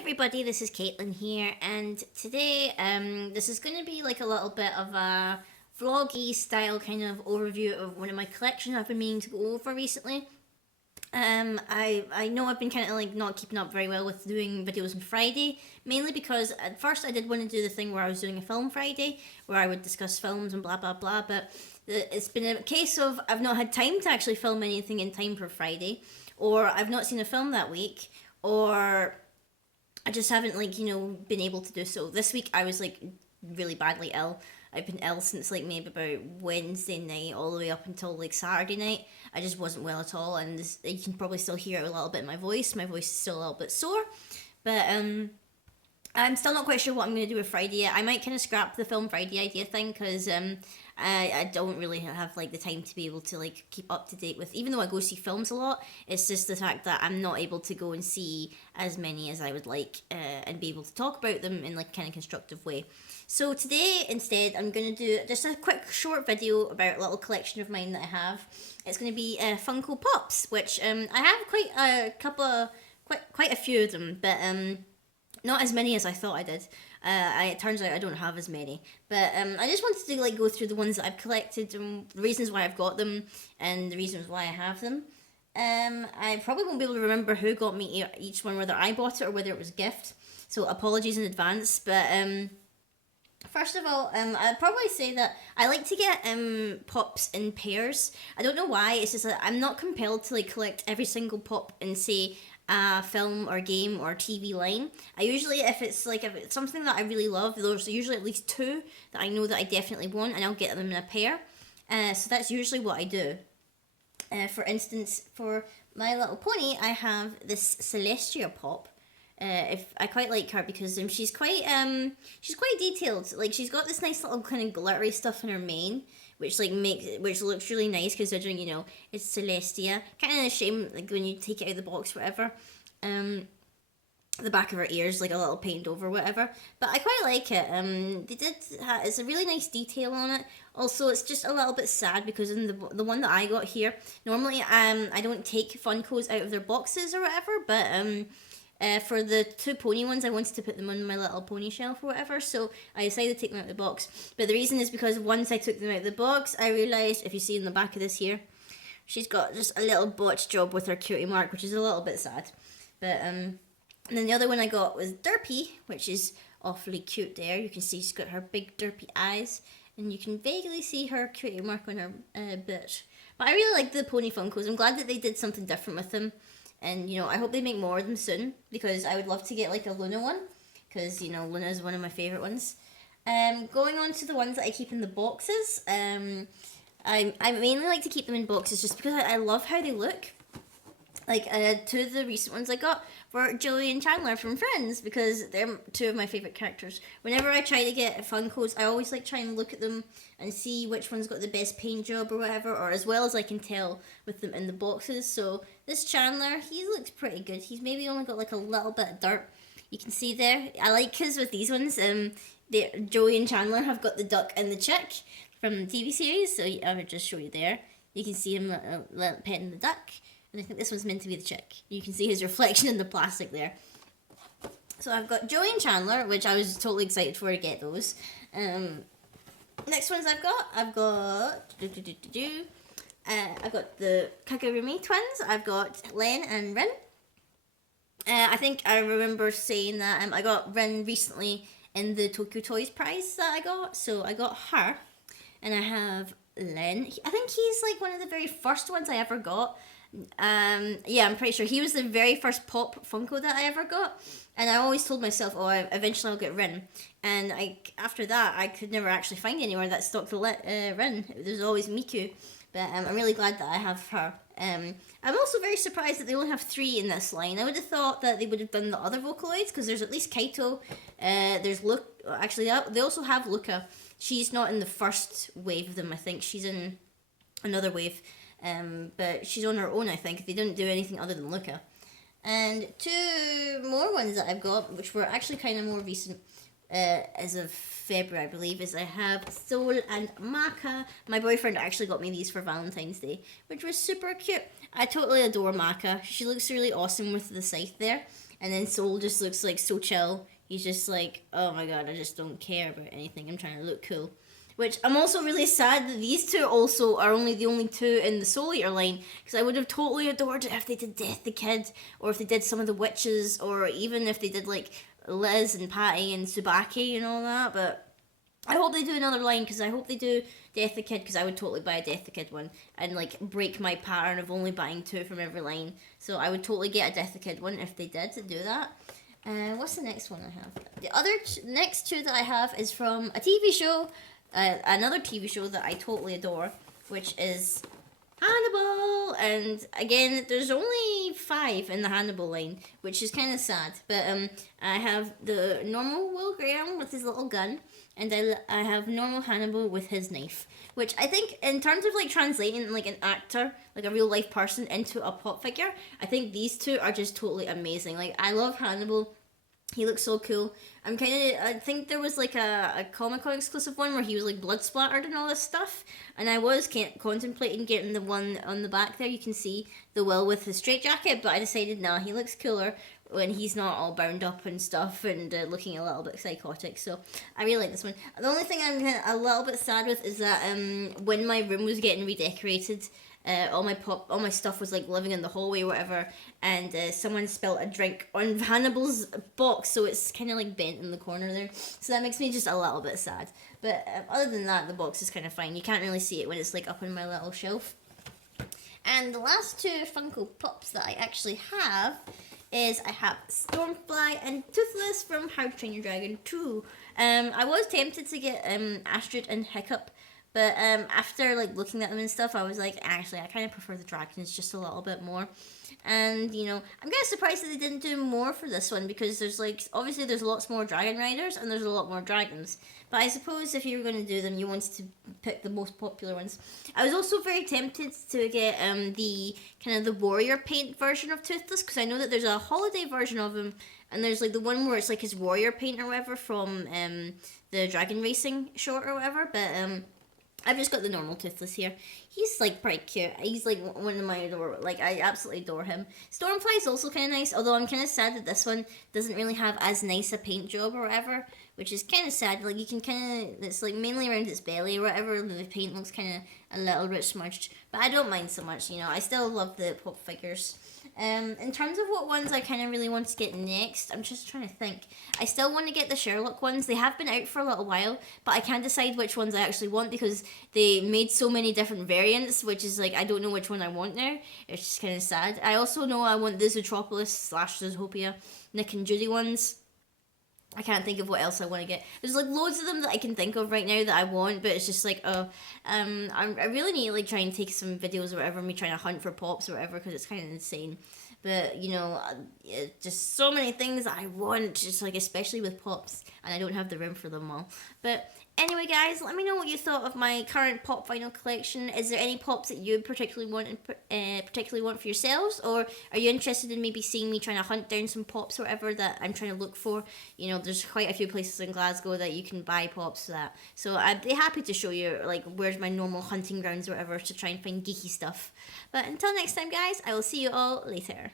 everybody, this is Caitlin here, and today this is going to be like a little bit of a vloggy style kind of overview of one of my collections I've been meaning to go over recently. I know I've been kind of like not keeping up very well with doing videos on Friday, mainly because at first I did want to do the thing where I was doing a film Friday, where I would discuss films and blah blah blah, but it's been a case of I've not had time to actually film anything in time for Friday, or I've not seen a film that week, or I just haven't been able to do so. This week I was like really badly ill. I've been ill since like maybe about Wednesday night all the way up until like Saturday night. I just wasn't well at all, and you can probably still hear it a little bit in my voice. My voice is still a little bit sore, but I'm still not quite sure what I'm going to do with Friday yet. I might kind of scrap the film Friday idea thing because I don't really have like the time to be able to like keep up to date with, even though I go see films a lot, it's just the fact that I'm not able to go and see as many as I would like and be able to talk about them in like kind of constructive way. So today instead I'm going to do just a quick short video about a little collection of mine that I have. It's going to be Funko Pops, which I have quite a couple of, quite a few of them, but not as many as I thought I did. It turns out I don't have as many, but I just wanted to like go through the ones that I've collected and the reasons why I've got them and the reasons why I have them. I probably won't be able to remember who got me each one, whether I bought it or whether it was a gift. So apologies in advance. But first of all, I'd probably say that I like to get pops in pairs. I don't know why. It's just that I'm not compelled to like collect every single pop and say a film or game or TV line. I usually, if it's something that I really love, there's usually at least two that I know that I definitely want, and I'll get them in a pair. So that's usually what I do. For instance, for My Little Pony, I have this Celestia pop. If I quite like her because she's quite detailed. Like she's got this nice little kind of glittery stuff in her mane, which looks really nice considering it's Celestia. Kind of a shame like when you take it out of the box, whatever. The back of her ears like a little paint over, whatever. But I quite like it. It's a really nice detail on it. Also, it's just a little bit sad because in the one that I got here, normally I don't take Funkos out of their boxes or whatever, but for the two pony ones, I wanted to put them on My Little Pony shelf or whatever, so I decided to take them out of the box. But the reason is because once I took them out of the box, I realised, if you see in the back of this here, she's got just a little botched job with her cutie mark, which is a little bit sad. But and then the other one I got was Derpy, which is awfully cute there. You can see she's got her big derpy eyes, and you can vaguely see her cutie mark on her butt. But I really like the pony Funkos. I'm glad that they did something different with them. And, I hope they make more of them soon, because I would love to get, like, a Luna one, because, Luna is one of my favourite ones. Going on to the ones that I keep in the boxes, I mainly like to keep them in boxes just because I love how they look. Like, two of the recent ones I got were Joey and Chandler from Friends, because they're two of my favourite characters. Whenever I try to get Funkos, I always like try and look at them and see which one's got the best paint job or whatever, or as well as I can tell with them in the boxes. So this Chandler, he looks pretty good. He's maybe only got like a little bit of dirt. You can see there. I like his with these ones. Joey and Chandler have got the duck and the chick from the TV series, so I would just show you there. You can see him petting the duck. And I think this one's meant to be the chick. You can see his reflection in the plastic there. So I've got Joey and Chandler, which I was totally excited for to get those. Next ones I've got I've got the Kagurumi twins. I've got Len and Rin. I think I remember saying that I got Rin recently in the Tokyo Toys prize that I got. So I got her. And I have Len. I think he's like one of the very first ones I ever got. Yeah, I'm pretty sure he was the very first pop Funko that I ever got, and I always told myself, oh, eventually I'll get Rin, and after that I could never actually find anywhere that stocked Rin. There's always Miku, but I'm really glad that I have her. I'm also very surprised that they only have 3 in this line. I would have thought that they would have done the other Vocaloids, because there's at least Kaito, there's actually they also have Luca. She's not in the first wave of them, I think she's in another wave. But she's on her own, I think. They didn't do anything other than Luca. And 2 more ones that I've got, which were actually kind of more recent, as of February, I believe, is I have Soul and Maka. My boyfriend actually got me these for Valentine's Day, which was super cute. I totally adore Maka. She looks really awesome with the scythe there. and then Soul just looks like so chill. He's just like, oh my god, I just don't care about anything. I'm trying to look cool. Which I'm also really sad that these two also are the only two in the Soul Eater line, because I would have totally adored it if they did Death the Kid, or if they did some of the witches, or even if they did like Liz and Patty and Tsubaki and all that. But I hope they do another line, because I hope they do Death the Kid, because I would totally buy a Death the Kid one and like break my pattern of only buying two from every line. So I would totally get a Death the Kid one if they did do that. What's the next one I have? The other next two that I have is from a TV show. Another TV show that I totally adore, which is Hannibal. And again, there's only 5 in the Hannibal line, which is kind of sad. But I have the normal Will Graham with his little gun, and I have normal Hannibal with his knife. Which I think, in terms of like translating like an actor, like a real life person, into a pop figure, I think these two are just totally amazing. Like, I love Hannibal. He looks so cool. I think there was like a Comic-Con exclusive one where he was like blood splattered and all this stuff. And I was contemplating getting the one on the back there. You can see the Will with his straitjacket, but I decided, nah, he looks cooler when he's not all bound up and stuff and looking a little bit psychotic. So I really like this one. The only thing I'm kind of a little bit sad with is that when my room was getting redecorated, all my stuff was like living in the hallway or whatever, and someone spilled a drink on Hannibal's box, so it's kind of like bent in the corner there. So that makes me just a little bit sad. But other than that, the box is kind of fine. You can't really see it when it's like up on my little shelf. And the last two Funko Pops that I actually have is I have Stormfly and Toothless from How to Train Your Dragon 2. I was tempted to get Astrid and Hiccup, but after like looking at them and stuff, I was like, actually, I kind of prefer the dragons just a little bit more. And you know, I'm kind of surprised that they didn't do more for this one, because there's like, obviously there's lots more dragon riders and there's a lot more dragons. But I suppose if you were going to do them, you wanted to pick the most popular ones. I was also very tempted to get the kind of the warrior paint version of Toothless, because I know that there's a holiday version of him, and there's like the one where it's like his warrior paint or whatever from the dragon racing short or whatever. But I've just got the normal Toothless here. He's like pretty cute. He's like one of my I absolutely adore him. Stormfly is also kind of nice, although I'm kind of sad that this one doesn't really have as nice a paint job or whatever, which is kind of sad. Like, you can kind of, it's like mainly around its belly or whatever, and the paint looks kind of a little bit smudged. But I don't mind so much, you know. I still love the pop figures. In terms of what ones I kind of really want to get next, I'm just trying to think. I still want to get the Sherlock ones. They have been out for a little while, but I can't decide which ones I actually want, because they made so many different variants, which is like, I don't know which one I want now. It's just kind of sad. I also know I want the Zootropolis / Zootopia Nick and Judy ones. I can't think of what else I want to get. There's like loads of them that I can think of right now that I want, but it's just like, I really need to like try and take some videos or whatever, me trying to hunt for pops or whatever, because it's kind of insane. But you know, just so many things I want, just like especially with pops, and I don't have the room for them all. But anyway, guys, let me know what you thought of my current pop vinyl collection. Is there any pops that you particularly want for yourselves, or are you interested in maybe seeing me trying to hunt down some pops or whatever that I'm trying to look for? You know, there's quite a few places in Glasgow that you can buy pops for that. So I'd be happy to show you like where's my normal hunting grounds or whatever to try and find geeky stuff. But until next time, guys, I will see you all later.